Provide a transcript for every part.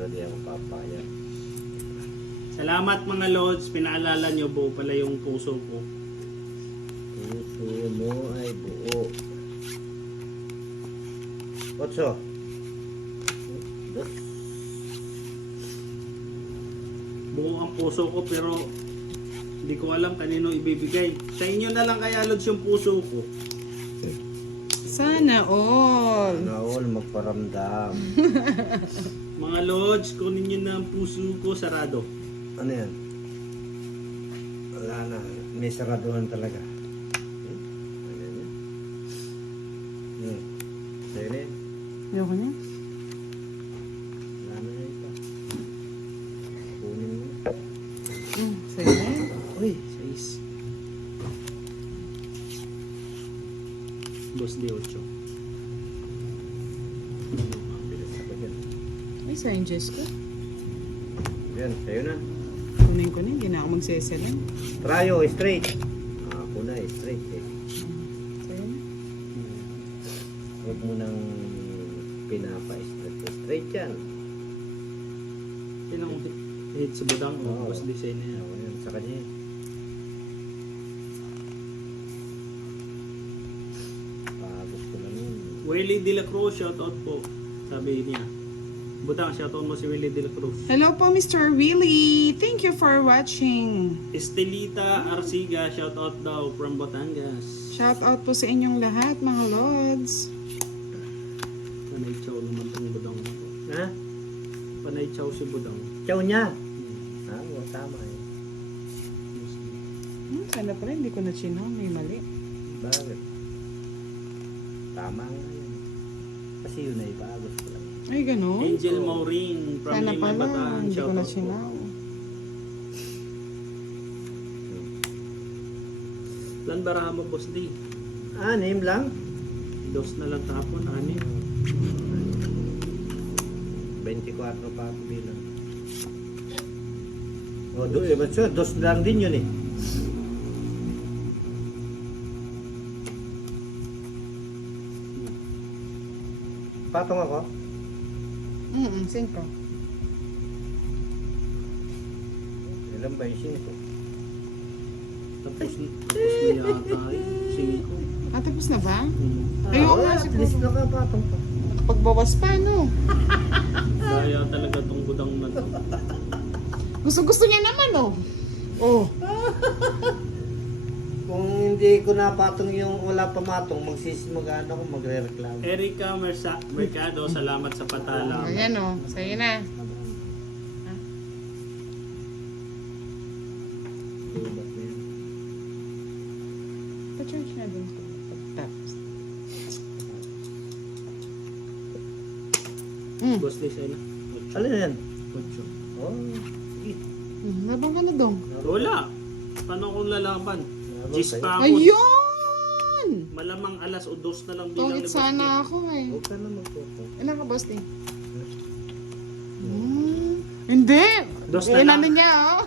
pero di ako papayag. Salamat mga Lods, pinaalala nyo buo pala yung puso ko. Puso mo ay buo. 8. Buo ang puso ko pero hindi ko alam kanino ibibigay. Sa inyo na lang kaya Lods yung puso ko. Sana all. Naol magparamdam. Mga Lods, kunin nyo na ang puso ko sarado. Ano yan? Wala na. May saraduhan talaga. Ano yan? Sa'yo na yan. Ayoko niya. Wala na yan pa. Kunin mo. Sa'yo na yan. Uy, 6. Boss D 8. Bilis ako dyan. Ay, sa'yo Diyos ko. Yan, sa'yo na. Kunin ko na, hindi na ako magseselan. Trayo, straight. Ako na, straight eh. Sa'yo na. Huwag mo nang pinapa-straight. Straight yan. Sino ang hit sa budang o Oo. boss D sa inyo yan? Ako yan, sa kanya eh. Pagod ko lang yun. Willie De La Cruz, shoutout po. Sabi niya. Budang, shoutout mo si Willie De La Cruz. Hello po, Mr. Willie. Thank you for watching. Estelita Arsiga, shoutout daw from Batangas. Shout out po sa inyong lahat, mga Lods. Panay chow naman tong budang na po. Ha? Panay chow si budang. Chow niya. Ha? O, tama eh. Sana pala, hindi ko na chino. May mali. Bakit? Tama nga yan. Kasi yun ay pagod ko lang. Ay, ganun. Angel Maureen from Sana Limay pala, Bataan, hindi ko na shoutout po. chinaw. Lan baraha mo boss D. Name lang? Dos na lang tapon, ani. 24 pa ako bilang. O, ba't siya? Dos lang din yun eh. Patong ako? Cinco. Ilan ba yung 5? Tapos na yata yung 5. Ah, tapos na ba? Hmm. Ayoko wala, nga at siguro. least nakapatong pa. Pagbawas pa, no? Kaya talaga tong budang na to. Gusto niya naman, oh. Oh. Kung hindi ko napatong yung wala pa matong, magano ako, magre-reklamo. Erica Mercado, salamat sa patala. Ayan, oh. Sa'yo na. Lubat na yan. Pa-charge na din. Tapos. Boss D sa inyo. Alin yan? 8. Oh, sige. Labang ka na dong. Wala. Paano kung lalaban? Gis pa ako. Ayun! Malamang alas o dos na lang bilang Tungit sana ako, eh. Huwag ka na magpapatong. Ilan ka, boss, eh? Hindi! Dos na Ilan lang. na niya, oh.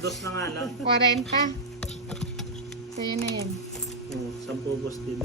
Dos na nga lang. 40. Sa'yo na yan. 10 boss D.